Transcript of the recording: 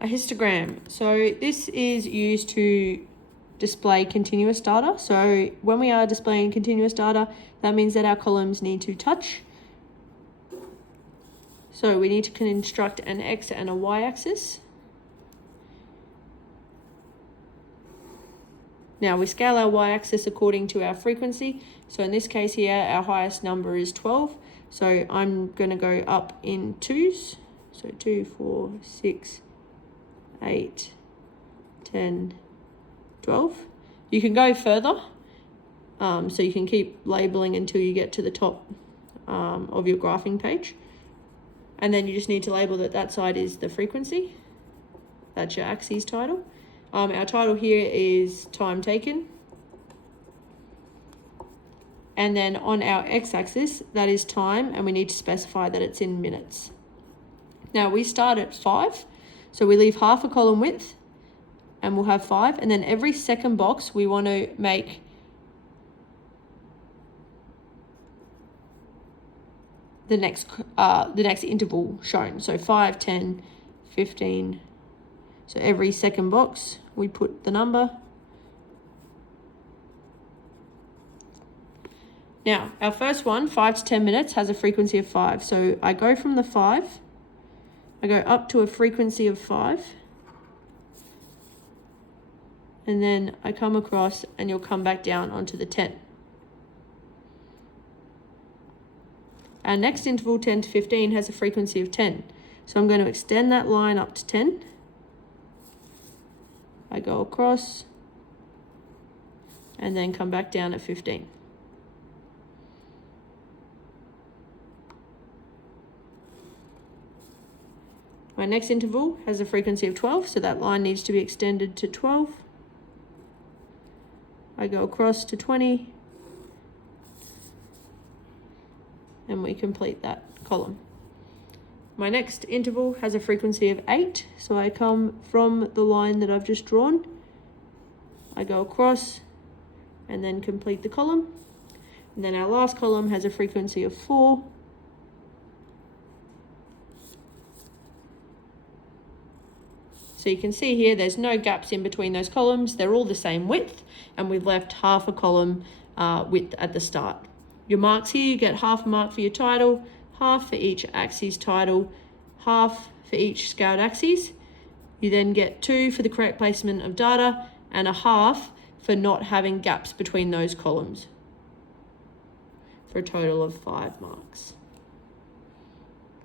A histogram. So this is used to display continuous data. So when we are displaying continuous data, that means that our columns need to touch. So we need to construct an X and a Y axis. Now we scale our Y-axis according to our frequency. So in this case here, our highest number is 12. So I'm going to go up in twos. So 2, 4, 6, 8, 10, 12. You can go further. So you can keep labeling until you get to the top of your graphing page. And then you just need to label that side is the frequency. That's your axis title. Our title here is time taken. And then on our x-axis, that is time, and we need to specify that it's in minutes. Now we start at 5, so we leave half a column width, and we'll have 5. And then every second box, we want to make the next interval shown. So 5, 10, 15. So every second box, we put the number. Now, our first one, 5 to 10 minutes, has a frequency of 5. So I go from the 5, I go up to a frequency of 5, and then I come across and you'll come back down onto the 10. Our next interval, 10 to 15, has a frequency of 10. So I'm going to extend that line up to 10. I go across and then come back down at 15. My next interval has a frequency of 12, so that line needs to be extended to 12. I go across to 20, and we complete that column. My next interval has a frequency of 8, so I come from the line that I've just drawn, I go across, and then complete the column. And then our last column has a frequency of 4. So you can see here, there's no gaps in between those columns. They're all the same width, and we've left half a column width at the start. Your marks here, you get half a mark for your title, half for each axis title, half for each scaled axis. You then get 2 for the correct placement of data and a half for not having gaps between those columns, for a total of 5 marks.